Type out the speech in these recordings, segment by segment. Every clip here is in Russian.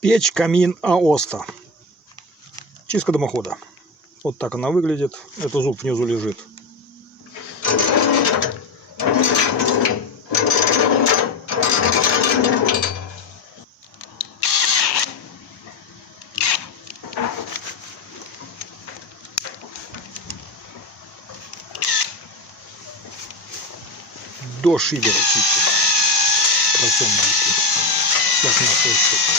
Печь, камин Аоста. Чистка дымохода. Вот так она выглядит. Это зуб внизу лежит. До шибера чистит. Просомненький. Пластмассовый щетка.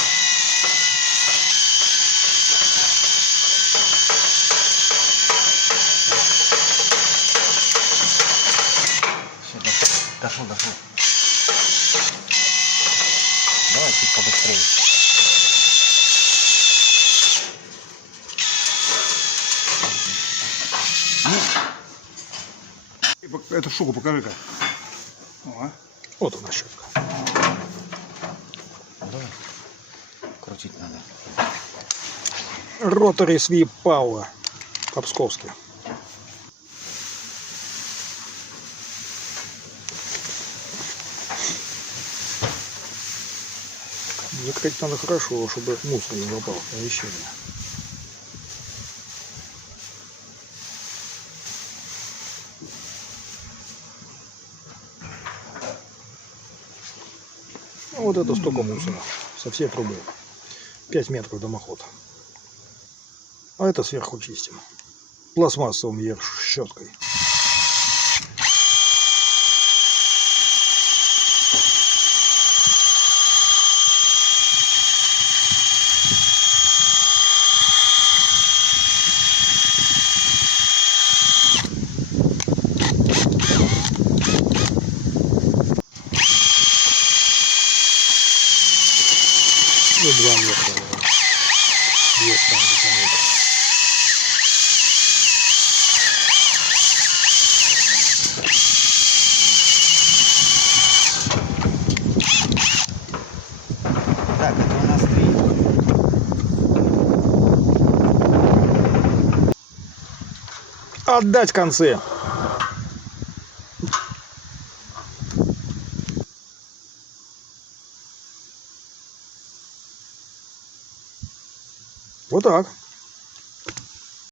Дошел. Давай чуть побыстрее. Эту штуку покажи-ка. Вот она щетка. Давай. Крутить надо. Rotary Sweep Power. По-псковски. Закрыть надо хорошо, чтобы мусор не попал в помещение. Ну, вот это столько мусора со всей трубы. 5 метров дымоход. А это сверху чистим. Пластмассовым щеткой. Ну, 2 метра. 2 штанги по метру. Так, это у нас 3. Отдать концы. Вот так.